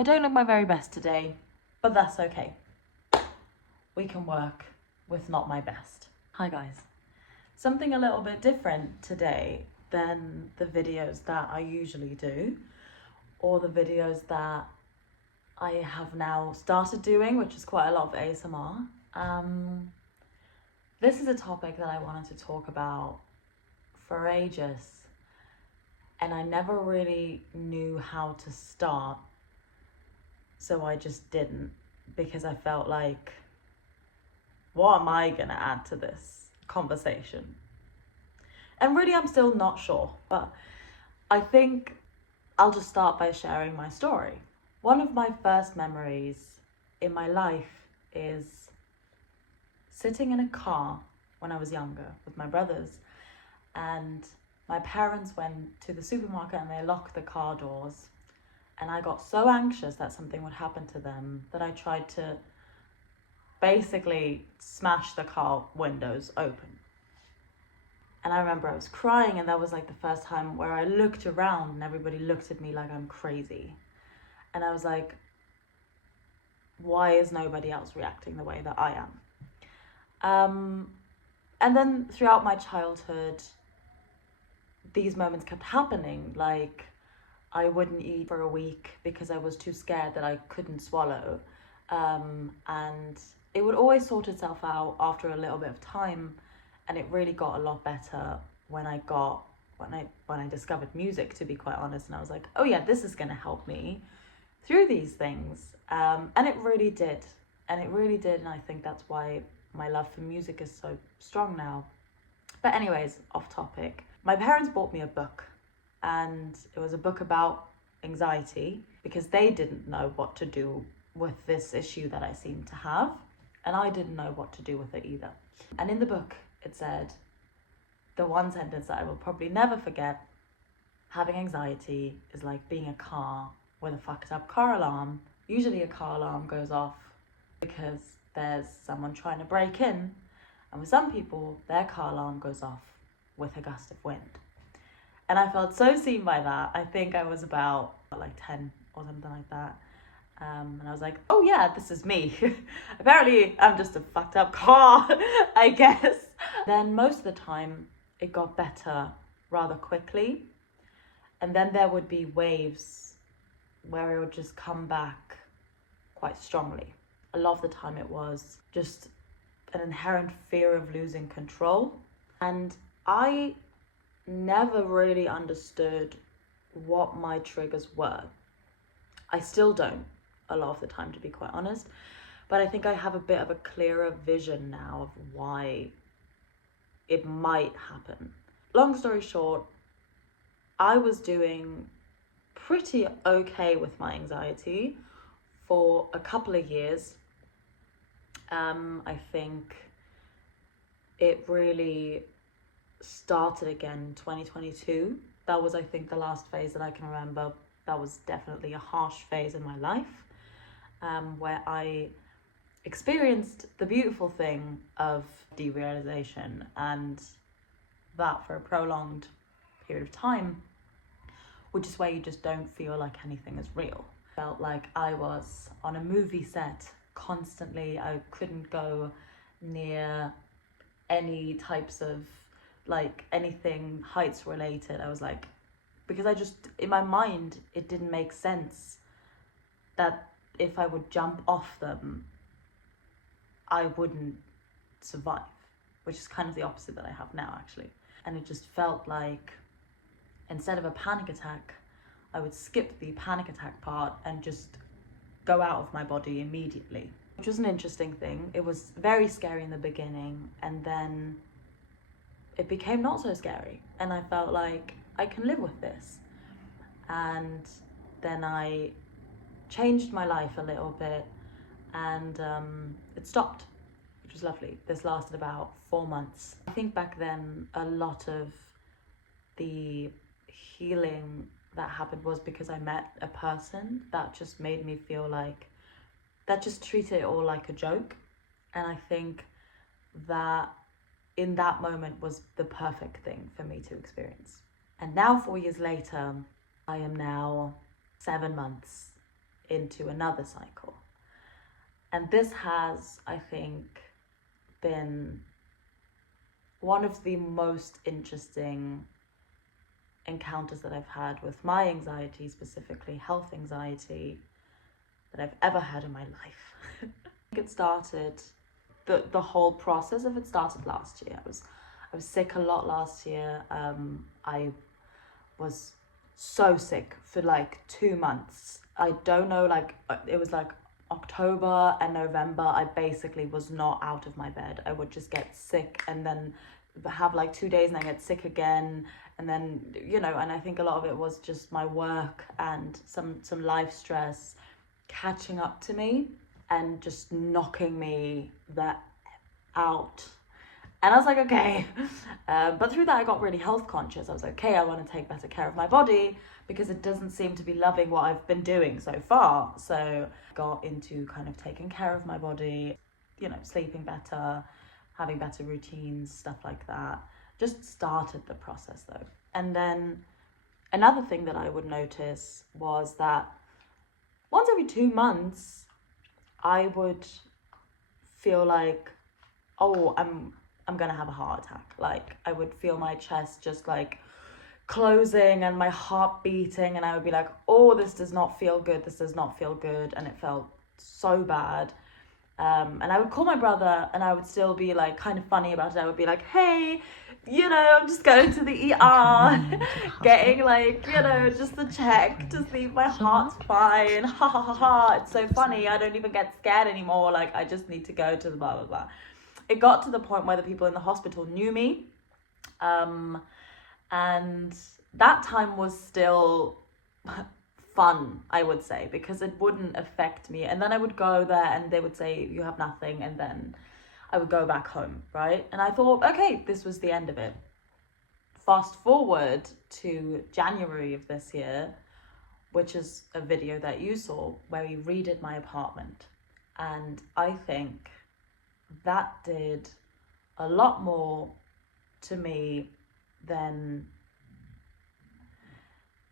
I don't look my very best today, but that's okay. We can work with not my best. Hi guys. Something a little bit different today than the videos that I usually do, or the videos that I have now started doing, which is quite a lot of ASMR. This is a topic that I wanted to talk about for ages, and I never really knew how to start, so I just didn't, because I felt like, what am I gonna add to this conversation? And really, I'm still not sure, but I think I'll just start by sharing my story. One of my first memories in my life is sitting in a car when I was younger with my brothers, and my parents went to the supermarket and they locked the car doors, and I got so anxious that something would happen to them that I tried to basically smash the car windows open. And I remember I was crying, and that was like the first time where I looked around and everybody looked at me like I'm crazy. And I was like, why is nobody else reacting the way that I am? And then throughout my childhood, these moments kept happening. Like, I wouldn't eat for a week because I was too scared that I couldn't swallow. And it would always sort itself out after a little bit of time. And it really got a lot better when I discovered music, to be quite honest. And I was like, oh yeah, this is gonna help me through these things. And it really did. And I think that's why my love for music is so strong now. But anyways, off topic. My parents bought me a book, and it was a book about anxiety, because they didn't know what to do with this issue that I seemed to have, and I didn't know what to do with it either. And in the book, it said the one sentence that I will probably never forget: having anxiety is like being a car with a fucked up car alarm. Usually a car alarm goes off because there's someone trying to break in, and with some people, their car alarm goes off with a gust of wind. And I felt so seen by that. I think I was about like 10 or something like that. And I was like, oh yeah, this is me. Apparently I'm just a fucked up car, I guess. Then most of the time it got better rather quickly. And then there would be waves where it would just come back quite strongly. A lot of the time it was just an inherent fear of losing control. And I never really understood what my triggers were. I still don't a lot of the time, to be quite honest, but I think I have a bit of a clearer vision now of why it might happen. Long story short, I was doing pretty okay with my anxiety for a couple of years. I think it really started again in 2022. That was, I think, the last phase that I can remember. That was definitely a harsh phase in my life, where I experienced the beautiful thing of derealization, and that for a prolonged period of time, which is where you just don't feel like anything is real. Felt like I was on a movie set constantly. I couldn't go near any types of like anything heights related. I was like, because I just, in my mind, it didn't make sense that if I would jump off them, I wouldn't survive, which is kind of the opposite that I have now, actually. And it just felt like instead of a panic attack, I would skip the panic attack part and just go out of my body immediately, which was an interesting thing. It was very scary in the beginning, and then it became not so scary, and I felt like I can live with this. And then I changed my life a little bit, and it stopped, which was lovely. This lasted about 4 months. I think back then a lot of the healing that happened was because I met a person that just made me feel like, that just treated it all like a joke. And I think that in that moment was the perfect thing for me to experience. And now 4 years later, I am now 7 months into another cycle. And this has, I think, been one of the most interesting encounters that I've had with my anxiety, specifically health anxiety, that I've ever had in my life. It started, the whole process of it started last year. I was sick a lot last year. I was so sick for like 2 months. I don't know, like it was like October and November, I basically was not out of my bed. I would just get sick and then have like 2 days and then get sick again. And then, you know, and I think a lot of it was just my work and some life stress catching up to me and just knocking me out. And I was like, okay. But through that, I got really health conscious. I was like, okay, I want to take better care of my body because it doesn't seem to be loving what I've been doing so far. So got into kind of taking care of my body, you know, sleeping better, having better routines, stuff like that. Just started the process though. And then another thing that I would notice was that once every 2 months, I would feel like, oh, I'm gonna have a heart attack. Like I would feel my chest just like closing and my heart beating, and I would be like, oh, this does not feel good. This does not feel good. And it felt so bad. And I would call my brother and I would still be like kind of funny about it. I would be like, hey, you know, I'm just going to the ER, getting like, you know, just the check to see if my heart's fine. Ha ha ha ha. It's so funny. I don't even get scared anymore. Like I just need to go to the blah, blah, blah. It got to the point where the people in the hospital knew me. And that time was still fun, I would say, because it wouldn't affect me. And then I would go there and they would say, you have nothing. And then I would go back home, right? And I thought, okay, this was the end of it. Fast forward to January of this year, which is a video that you saw where we redid my apartment. And I think that did a lot more to me than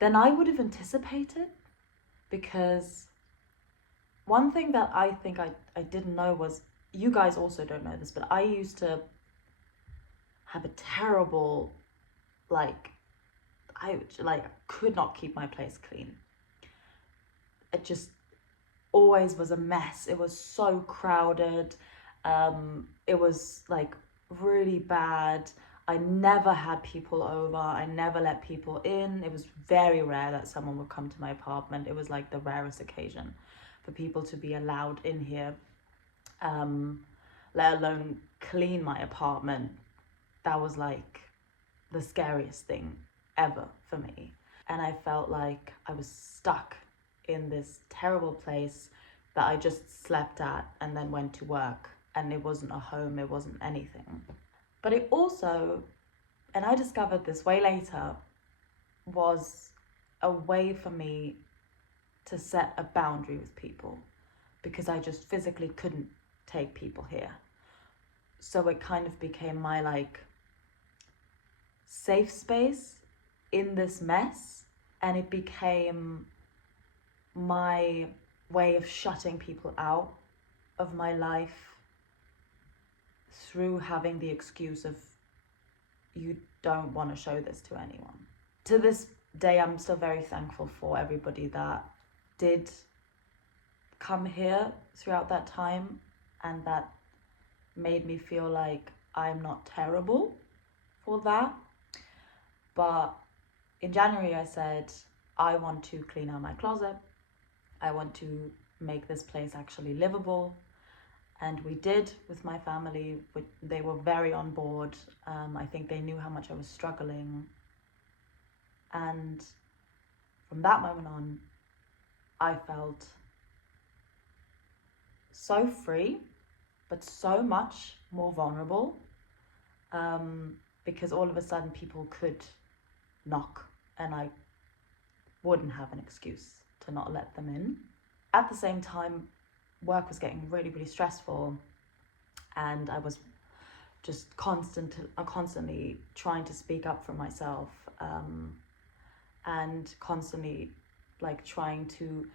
I would have anticipated, because one thing that I think I didn't know was, you guys also don't know this, but I used to have a terrible, I could not keep my place clean. It just always was a mess. It was so crowded. It was like really bad. I never had people over. I never let people in. It was very rare that someone would come to my apartment. It was like the rarest occasion for people to be allowed in here, let alone clean my apartment. That was like the scariest thing ever for me. And I felt like I was stuck in this terrible place that I just slept at and then went to work. And it wasn't a home, it wasn't anything. But it also, and I discovered this way later, was a way for me to set a boundary with people, because I just physically couldn't take people here. So it kind of became my like safe space in this mess, and it became my way of shutting people out of my life through having the excuse of, you don't want to show this to anyone. To this day, I'm still very thankful for everybody that did come here throughout that time, and that made me feel like I'm not terrible for that. But in January, I said, I want to clean out my closet. I want to make this place actually livable. And we did with my family. They were very on board. I think they knew how much I was struggling. And from that moment on, I felt so free, but so much more vulnerable, because all of a sudden people could knock and I wouldn't have an excuse to not let them in. At the same time, work was getting really, really stressful, and I was just constantly trying to speak up for myself, and constantly like trying to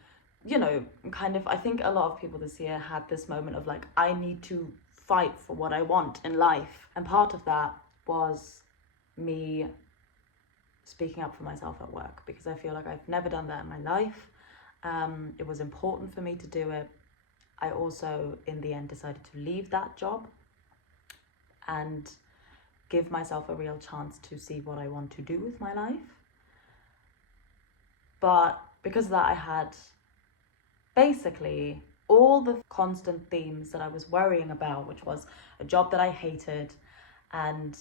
you know, kind of, I think a lot of people this year had this moment of like, I need to fight for what I want in life. And part of that was me speaking up for myself at work, because I feel like I've never done that in my life. It was important for me to do it. I also, in the end, decided to leave that job and give myself a real chance to see what I want to do with my life. But because of that, I had basically all the constant themes that I was worrying about, which was a job that I hated and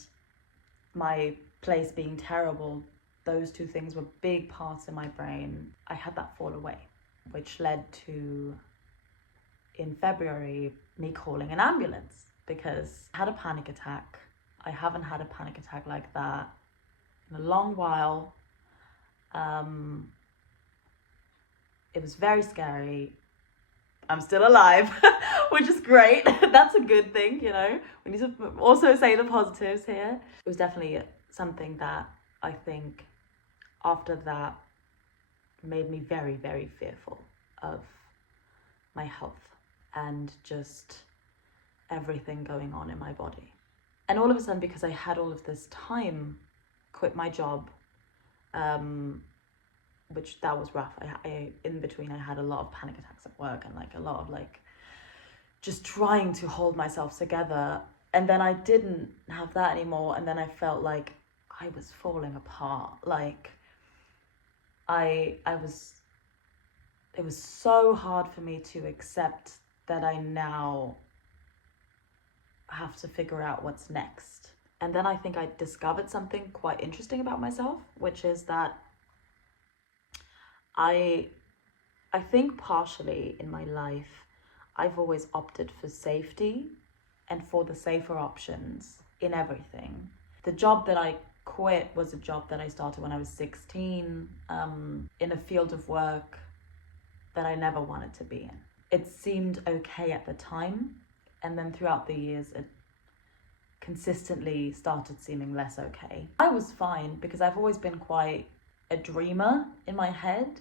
my place being terrible. Those two things were big parts in my brain. I had that fall away, which led to, in February, me calling an ambulance because I had a panic attack. I haven't had a panic attack like that in a long while. It was very scary. I'm still alive, which is great. That's a good thing, you know. We need to also say the positives here. It was definitely something that I think after that made me very, very fearful of my health and just everything going on in my body. And all of a sudden, because I had all of this time, quit my job, which that was rough. I in between, I had a lot of panic attacks at work and like a lot of like just trying to hold myself together. And then I didn't have that anymore. And then I felt like I was falling apart. Like it was so hard for me to accept that I now have to figure out what's next. And then I think I discovered something quite interesting about myself, which is that I think partially in my life, I've always opted for safety and for the safer options in everything. The job that I quit was a job that I started when I was 16, in a field of work that I never wanted to be in. It seemed okay at the time, and then throughout the years, it consistently started seeming less okay. I was fine because I've always been quite a dreamer in my head.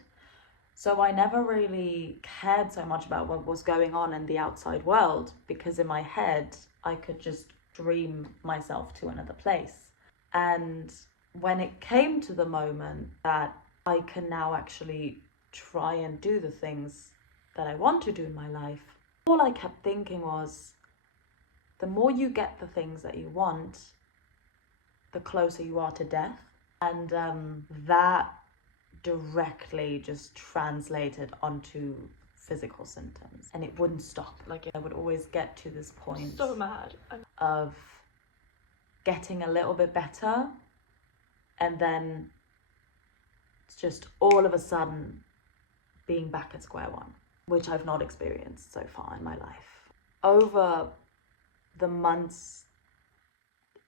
So I never really cared so much about what was going on in the outside world, because in my head, I could just dream myself to another place. And when it came to the moment that I can now actually try and do the things that I want to do in my life, all I kept thinking was, the more you get the things that you want, the closer you are to death. And that directly just translated onto physical symptoms, and it wouldn't stop. Like, I would always get to this point so mad of getting a little bit better, and then just all of a sudden being back at square one, which I've not experienced so far in my life. Over the months,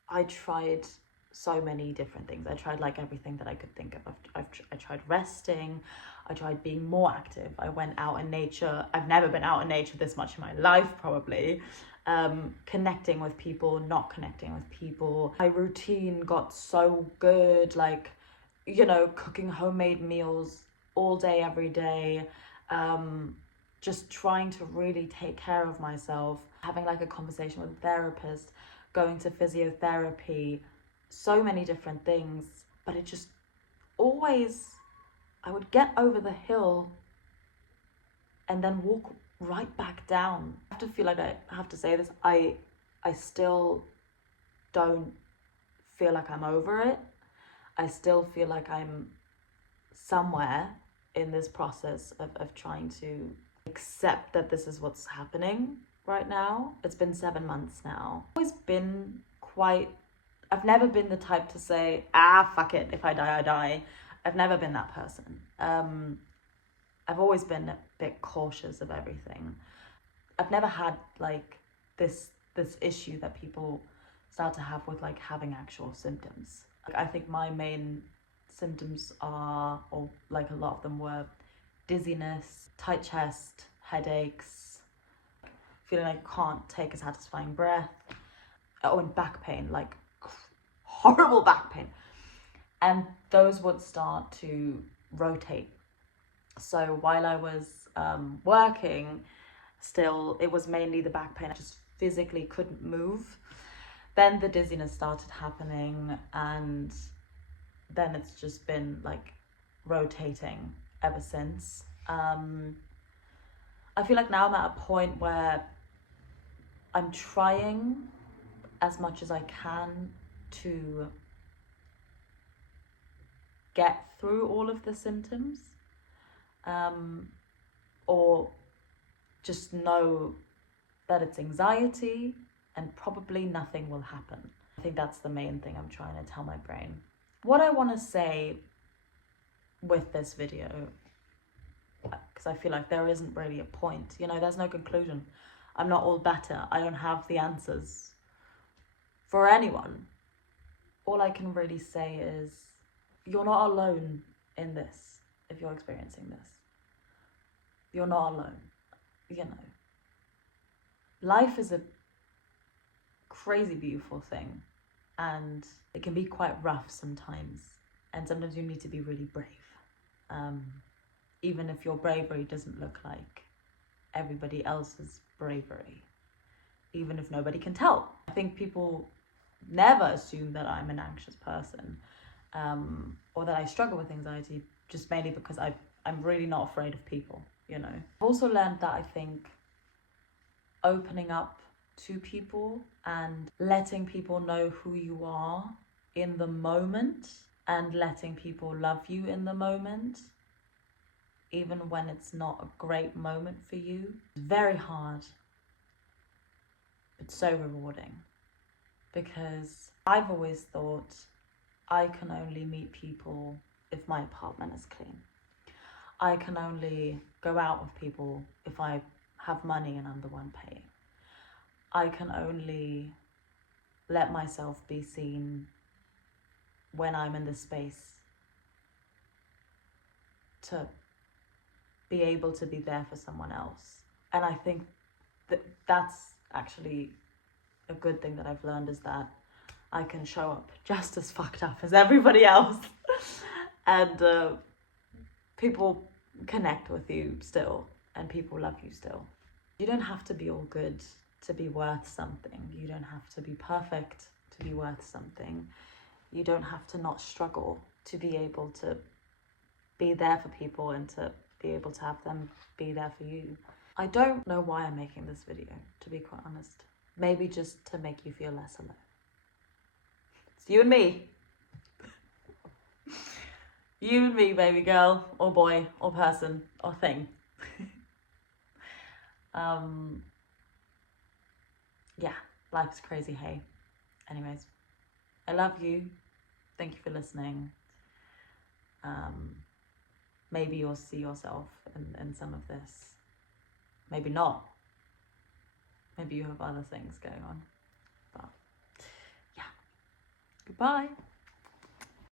I tried so many different things. I tried like everything that I could think of. I tried resting. I tried being more active. I went out in nature. I've never been out in nature this much in my life, probably. Connecting with people, not connecting with people. My routine got so good, like, you know, cooking homemade meals all day, every day. Just trying to really take care of myself. Having like a conversation with a therapist, going to physiotherapy, so many different things. But it just always, I would get over the hill and then walk right back down. I have to feel like I have to say this, I still don't feel like I'm over it. I still feel like I'm somewhere in this process of trying to accept that this is what's happening right now. It's been 7 months now. I've always been I've never been the type to say, fuck it, if I die, I die. I've never been that person. I've always been a bit cautious of everything. I've never had like this issue that people start to have with like having actual symptoms. I think my main symptoms are, or like a lot of them were, dizziness, tight chest, headaches, feeling like I can't take a satisfying breath, and back pain, like horrible back pain. And those would start to rotate So while I was working, still, it was mainly the back pain. I just physically couldn't move. Then the dizziness started happening, and then it's just been like rotating ever since. I feel like now I'm at a point where I'm trying as much as I can to get through all of the symptoms, or just know that it's anxiety and probably nothing will happen. I think that's the main thing I'm trying to tell my brain. What I want to say with this video, because I feel like there isn't really a point, you know, there's no conclusion. I'm not all better. I don't have the answers for anyone. All I can really say is you're not alone in this. If you're experiencing this, you're not alone. You know, life is a crazy beautiful thing, and it can be quite rough sometimes, and sometimes you need to be really brave, even if your bravery doesn't look like everybody else's bravery, even if nobody can tell. I think people never assume that I'm an anxious person, or that I struggle with anxiety, just mainly because I'm really not afraid of people, you know. I've also learned that I think opening up to people and letting people know who you are in the moment, and letting people love you in the moment, even when it's not a great moment for you, is very hard, but so rewarding. Because I've always thought I can only meet people if my apartment is clean. I can only go out with people if I have money and I'm the one paying. I can only let myself be seen when I'm in the space to be able to be there for someone else. And I think that that's actually a good thing that I've learned, is that I can show up just as fucked up as everybody else. And people connect with you still, and people love you still. You don't have to be all good to be worth something. You don't have to be perfect to be worth something. You don't have to not struggle to be able to be there for people and to be able to have them be there for you. I don't know why I'm making this video, to be quite honest. Maybe just to make you feel less alone. It's you and me. You and me, baby girl, or boy, or person, or thing. Yeah, life's crazy, hey. Anyways, I love you. Thank you for listening. Maybe you'll see yourself in some of this. Maybe not. Maybe you have other things going on. But yeah, goodbye.